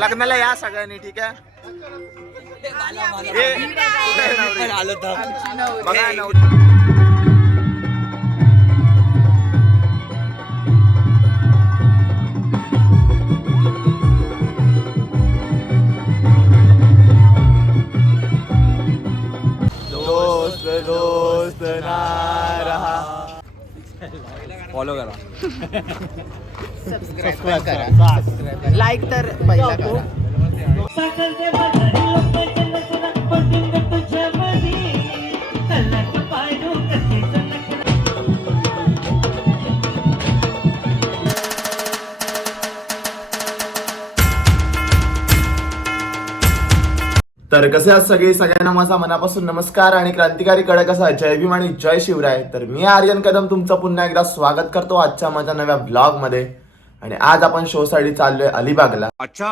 लग्नाला या सगळ्यांनी, ठीक आहे. बघा दोस्त दोस्त ना रहा. फॉलो करा, सबस्क्राईब करा, लाईक तर पहिला करा. तर कसे आहात सगळे? सगळ्यांना माझा मनापासून नमस्कार आणि क्रांतिकारी कडक असा जय भीम आणि जय शिवराय. तर मी आर्यन कदम तुमचं पुन्हा एकदा स्वागत करतो आजच्या माझ्या नव्या ब्लॉग मध्ये. आणि आज आपण शो साठी चाललोय अलिबागला. अच्छा.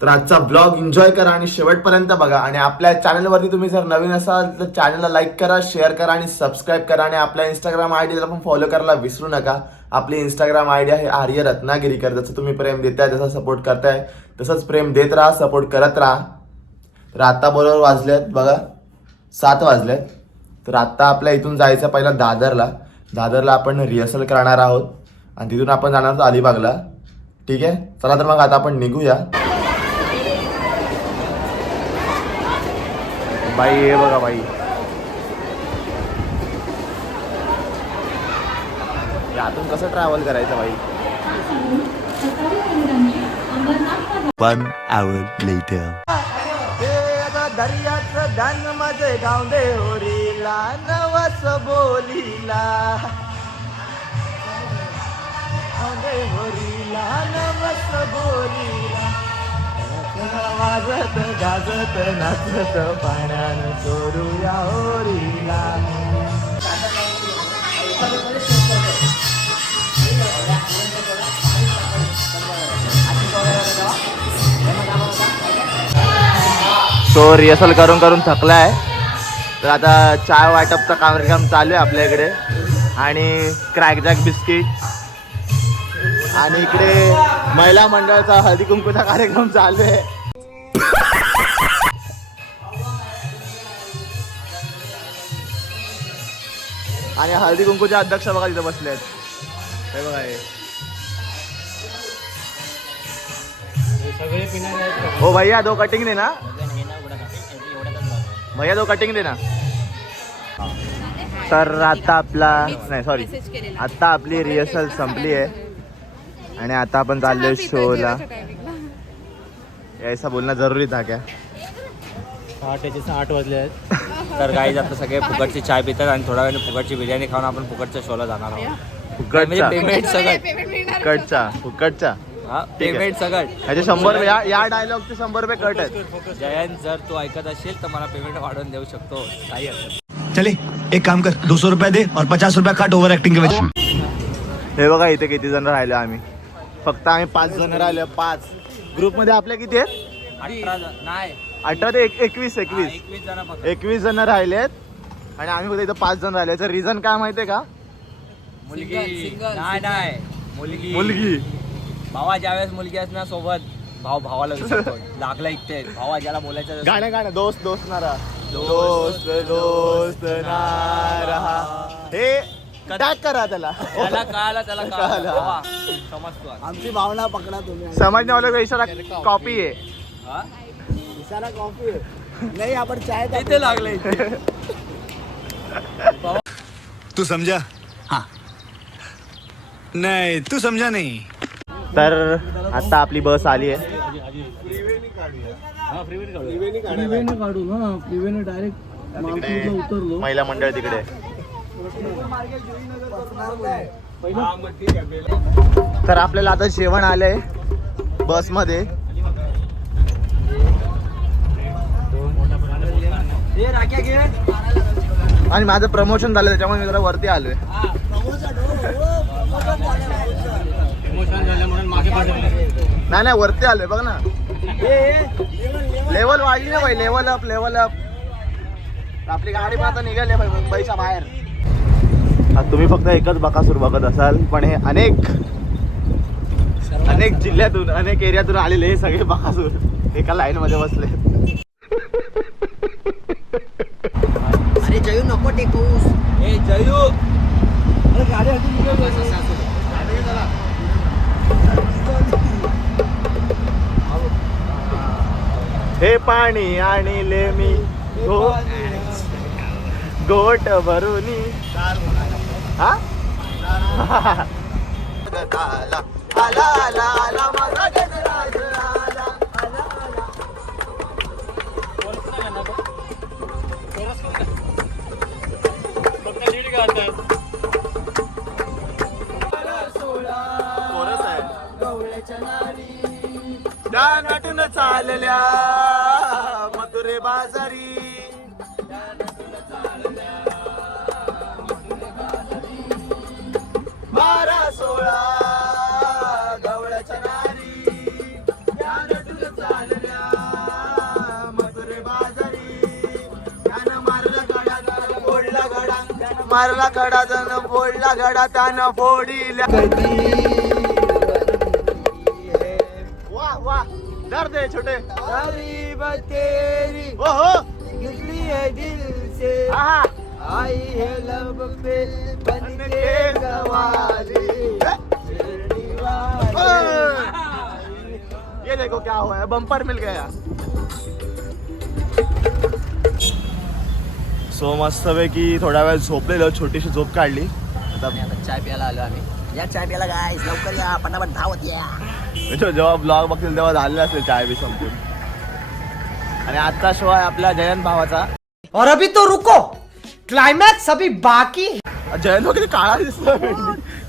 तर आजचा ब्लॉग एन्जॉय करा आणि शेवटपर्यंत बघा. आणि आपल्या चॅनलवरती तुम्ही जर नवीन असाल तर चॅनलला लाईक करा, शेअर करा आणि सबस्क्राईब करा. आणि आपल्या इंस्टाग्राम आयडीला पण फॉलो करायला विसरू नका. आपली इंस्टाग्राम आयडी आहे आर्य रत्नागिरीकर. जसं तुम्ही प्रेम देताय, जसं सपोर्ट करताय, तसंच प्रेम देत राहा, सपोर्ट करत राहा. तर आता बरोबर वाजल्यात बघा 7 वाजल्यात. तर आता आपल्या इथून जायचं पहिला दादरला आपण रिहर्सल करणार आहोत आणि तिथून आपण जाणार आहोत अलिबागला. ठीक आहे, चला तर मग आता आपण निघूया. बाई हे बघा बाई, यातून कसं ट्रॅव्हल करायचं बाई. 1 hour later. दर्याचं दान माझे गाव दे होरीला, नवस बोलीला होरीला, नवस बोलीला, वाजत गाजत नाचत पाण्यानं चोरूया होरीला. तो रिहर्सल करून करून थकला आहे. तर आता चाय वाटपचा कार्यक्रम चालू आहे आपल्या इकडे. आणि क्रॅकजॅक बिस्किट आणि इकडे महिला मंडळाचा हळदी कुंकूचा कार्यक्रम चालू आहे. आणि हळदी कुंकूचे अध्यक्ष बघा तिथे बसले आहेत. हे बघा हे हो भैया, 2 कटिंग दे ना भैया, 2 कटिंग दे ना. तर आता आता आपली रिहर्सल संपली आहे आणि आता आपण चाललोय शोला. ऐसा बोलणं जरुरी था क्या? 8 वाजले आहेत. तर गाईज आता सगळे फुकटची चाय पितात आणि थोड्या वेळाने फुकटची बिर्याणी खाऊन आपण फुकटच्या शोला जाणार आहोत. फुकटचा पेमेंट सगळं फुकटचा पेमेंट सगळं ह्याचे 100 रुपये. या डायलॉगचे 100 रुपये कट आहेत. जयंत, जर तू ऐकत असेल तर मला पेमेंट वाढवून देऊ शकतो. काही चले एक काम कर, 200 रुपये दे और 50 रुपये काट ओव्हर ऍक्टिंग के वजह. हे बघा इथे किती जण राहिले. आम्ही फक्त 5 जण राहिले. 5 ग्रुप मध्ये आपल्या किती आहेत? 18 ते 21 जण राहिलेत. आणि आम्ही फक्त इथं 5 जण राहिले. याचं रिझन काय माहितीये का? मुलगी भावा ज्यावेळेस मुलगी असणार सोबत भावाला लागला इथे भावा ज्याला बोलायचं गाणं दोस्त दोस्त ना रहा, दोस्त दोस्त ना रहा. हे टॅग करा त्याला त्याला समजतो. आमची भावना पकडा तुम्ही. समजने वालों को इशारा कॉपी है. इशारा कॉफी आहे. नाही आपण चाय इथे लागले. तू समझा? हाँ. नहीं तू समझा नहीं. तर आता आपली बस आली आहे. महिला मंडळ तिकडे. तर आपल्याला आता जेवण आलंय बस मध्ये. आणि माझं प्रमोशन झालं त्याच्यामुळे मी जरा वरती आलोय. नाही वरती आलोय बघ ना. लेवल वाढली ना भाई. Level up. आपली गाडी पण आता निघाली भाई मुंबईच्या बाहेर. तुम्ही फक्त एकच बकासूर बघत असाल पण हे अनेक अनेक जिल्ह्यातून अनेक एरियातून आलेले हे सगळे बकासूर एका लाईन मध्ये बसले. अरे जयू नको टेकूस. ए जयू हे पाणी आणले मी गोट भरूनी. हा आला आला आला माझा गणराज राजा. त्या नटून चालल्या मथुरे बाजारी. बारा सोळा गवळ्याच्या नारी त्या नटून चालल्या मथुरे बाजारी. त्यानं मारला गडा त्यानं फोडला गडा मारला गडा त्यानं फोडला गडा त्यानं फोडिल्या. वाह वाह दर्द है छोटे. गरीब तेरी ओ हो निकली है दिल से आहा आई है लब पे बन के गवारी. ये देखो क्या हुआ है बम्पर मिल गया. सो मस्त पैकी थोडा वेळ झोपलेलो छोटीशी झोप काढली. आता चाय प्यायला आलो आम्ही. या चाय प्यायला गाईस लवकर या पटापट धावत या. जेव्हा ब्लॉग बघतील तेव्हा झालेला असेल चाय बी संपून. आणि आजचा शो आहे आपल्या जयंत भावाचा. और अभी तो रुको, क्लाइमैक्स अभी बाकी है. जयंत किती काळा दिसतो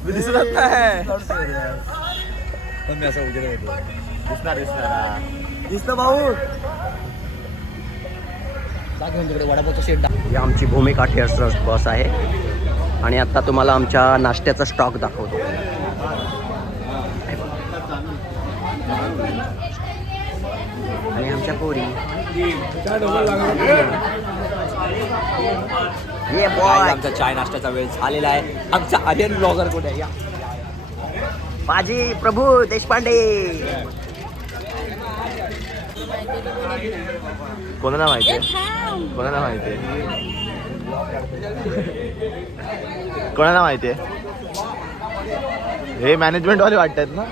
दिसत नाही. दिसणार दिसणार दिसतो भाऊ. वडापावचा शेट. ही आमची भूमिका थिएटर्स बस आहे आणि आता तुम्हाला आमच्या नाश्त्याचा स्टॉक दाखवतो. आणि आमच्या पोरी ये बॉय. आमचा चाय नाश्त्याचा वेळ झालेला आहे. आमचा आर्यन ब्लॉगर कुठे आहे? या बाजी प्रभू देशपांडे. कोणाला माहितीये कोणाला माहितीये कोणाला माहितीये. हे मॅनेजमेंट वाले वाटतात ना.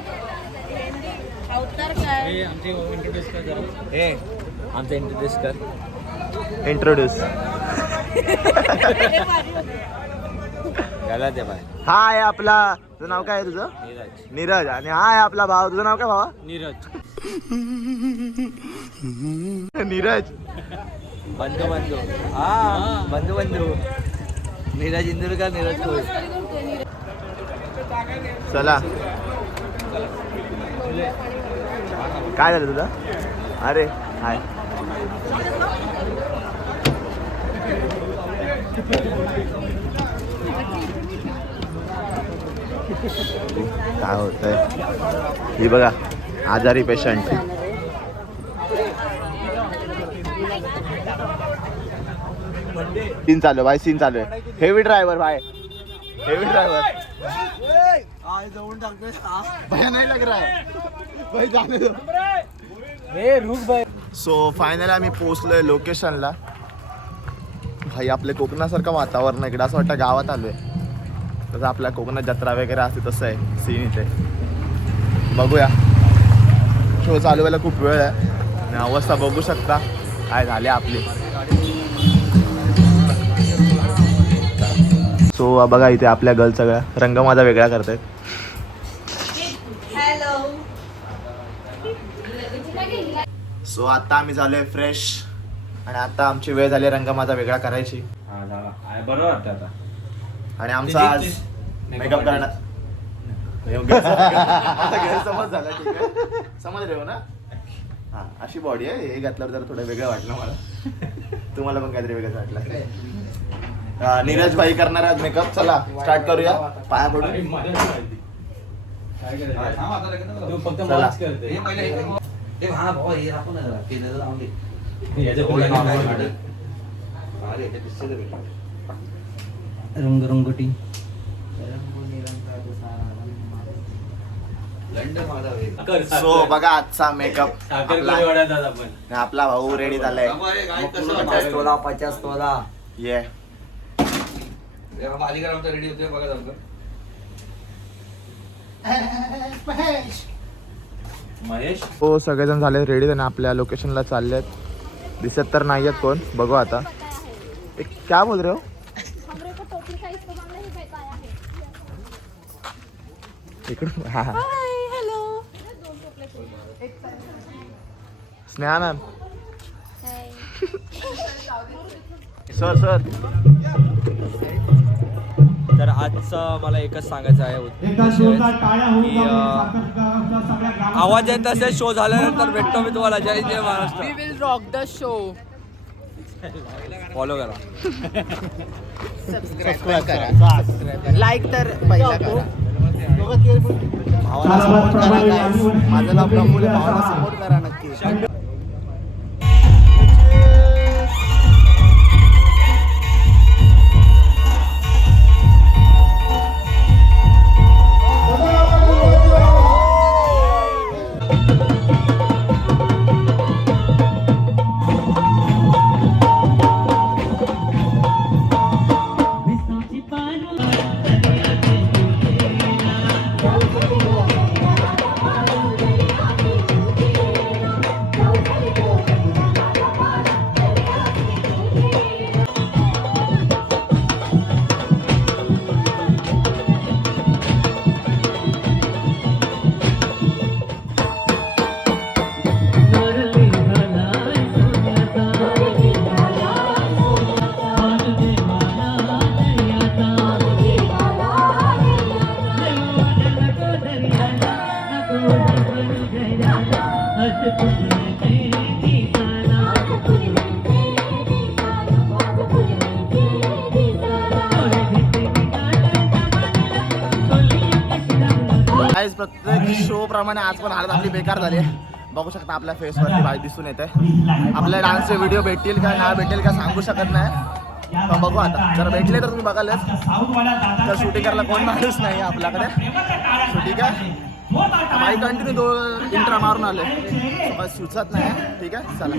हे आमचा इंट्रोड्यूस कर. इंट्रोड्यूस. घाला ते बाय. हा आहे आपला. तुझं नाव काय आहे तुझं? नीरज. नीरज. आणि हा आहे आपला भाव. तुझं नाव काय भावा? नीरज. नीरज. बंधू बंधू. हा बंधू बंधू. नीरज इंदुरकर नीरज कोळी. चला काय झालं तुझं? अरे हाय. काय होतंय ही बघा आजारी पेशंट. सीन चालू भाई सीन चालू आहे. हेवी ड्रायव्हर भाई हेवी ड्रायव्हर. भया नाही लग रहा है भाई जाने दो. सो फायनली आम्ही पोहोचलोय लोकेशनला. भाई आपल्या कोकणासारखं वातावरण इकडे असं वाटतं गावात आलोय. तसं आपल्या कोकणात जत्रा वगैरे असते तसं आहे सीन इथे. बघूया शो चालू व्हायला खूप वेळ आहे आणि अवस्था बघू शकता काय झाले आपली. सो बघा इथे आपल्या गर्ल सगळ्या रंग माझा वेगळा करतायत. सो आता आम्ही झालोय फ्रेश आणि आता आमची वेळ झाली रंग माझा वेगळा करायची. बरोबर वाटतं आता. आणि आमचा आज मेकअप करणार गैरसमज झाला. ठीक आहे समज रे ना. हा अशी बॉडी आहे. हे घातल्यावर जरा थोडं वेगळं वाटलं मला. तुम्हाला पण काहीतरी वेगळंच वाटलं. नीरज भाई करणार आज मेकअप. चला स्टार्ट करूया. पाया पडून चला. रंगरंगटी. सो बघा आजचा मेकअप आपला भाऊ रेडी झालाय. 50 तोला 50 तोला. ये महेश हो सगळेजण झाले रेडी आणि आपल्या लोकेशनला चालले आहेत. दिसत तर नाही आहेत कोण, बघू आता. क्या बोल रहे हो? हमरे को टोपी का इस्तेमाल नहीं बताया है. इकडून हा हाय हेलो. स्नेहा मॅम. हाय. सर सर तर आजचं मला एकच सांगायचं आहे उद्देश की आवाज येत असेल शो झाल्यानंतर भेटतो मी तुम्हाला. जय जय Maharashtra. We will rock the show. Follow करा. सबस्क्राईब करा. लाईक तर पहिला करा. भावाला सपोर्ट करा guys. माझं नाव प्रफुल्ल आहे. भावाला सपोर्ट करा नक्की. प्रत्येक शो प्रमाणे आज पण हालत आपली बेकार झाली आहे. बघू शकता आपल्या फेसवरती बाई दिसून येते. आपल्या डान्सचे व्हिडिओ भेटतील का नाही भेटेल का सांगू शकत नाही, पण बघू आता. जर भेटले तर तुम्ही बघालच. तर शूटिंग करायला कोण माणूस नाही आपल्याकडे. ठीक आहे बाई कंटिन्यू इंट्रा मारून आले, बस सुचत नाही. ठीक आहे चला.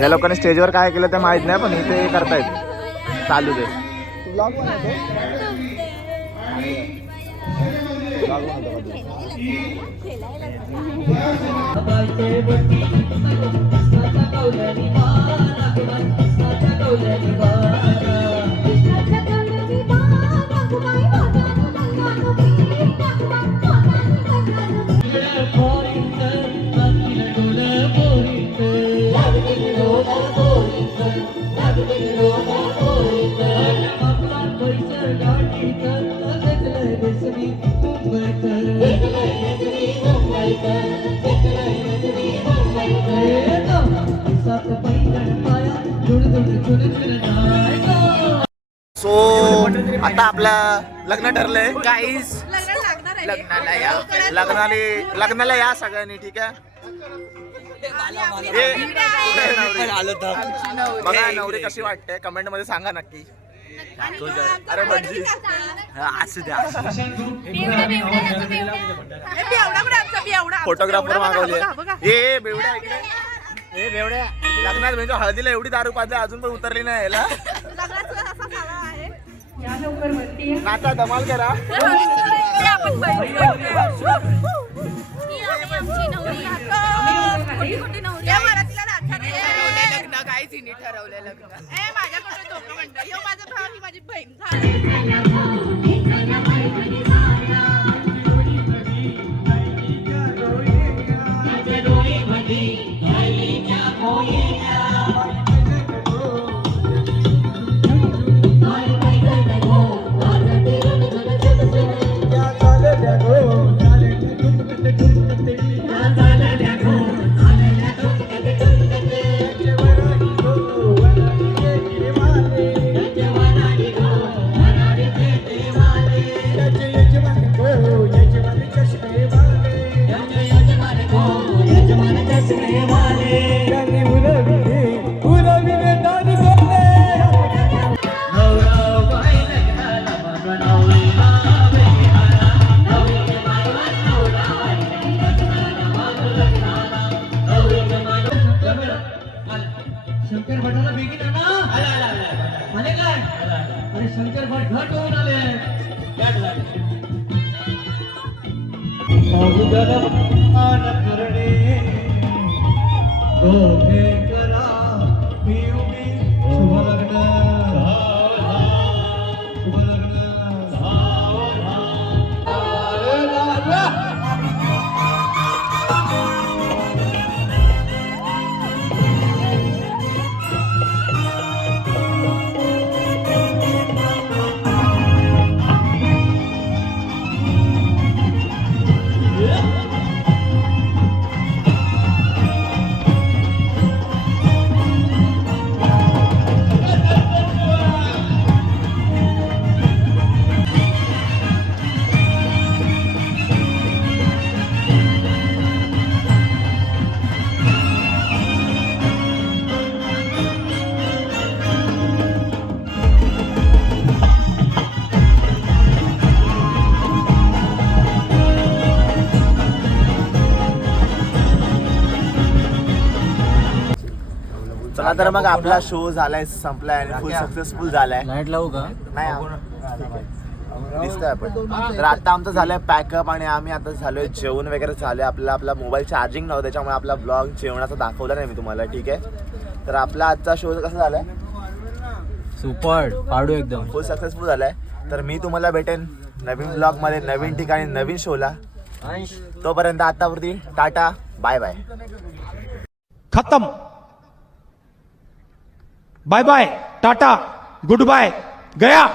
या लोकांनी स्टेजवर काय केलं ते माहित नाही, पण इथे करतायत चालू दे. Thank you. सो आता आपलं लग्न ठरलंय गाईज लग्नाला या सगळ्यांनी, ठीक आहे. बघा नवरी कशी वाटते कमेंट मध्ये सांगा नक्की. अरे भटजी असू द्या. फोटोग्राफर मागवले. ए बेवड्या इकडे. ए बेवड्या लग्नात म्हणजे हळदीला एवढी दारू पाजली अजून पण उतरली नाही याला. नाचा धमाल करा. लग्न गाईज हिने ठरवलं लग्न. माझ्याकडे दोघं म्हणतात यो माझा भाव ही माझी बहीण. शंकर भटाला बेगीन आणा. आले काय? अरे शंकर भट घट होऊन आले. अवघड करणे दोघे करा पिऊ मी शुभ लग्न शुभ लग्न. चला तर मग आपला शो झालाय, संपलाय आणि फुल सक्सेसफुल झालाय. लाईट लावू का? नाही दिसतोय आपण. तर आता आमचं झालंय पॅकअप आणि आम्ही आता झालोय जेवण वगैरे झालंय. आपला मोबाईल चार्जिंग नव्हतं त्याच्यामुळे आपला ब्लॉग जेवणाचा दाखवला नाही मी तुम्हाला, ठीक आहे. तर आपला आजचा शो कसा झालाय? सुपर पाडू एकदम फुल सक्सेसफुल झालाय. तर मी तुम्हाला भेटेन नवीन ब्लॉग मध्ये, नवीन ठिकाणी, नवीन शोला. तोपर्यंत आतावरती टाटा बाय बाय. खत्म. Bye bye tata good bye गया.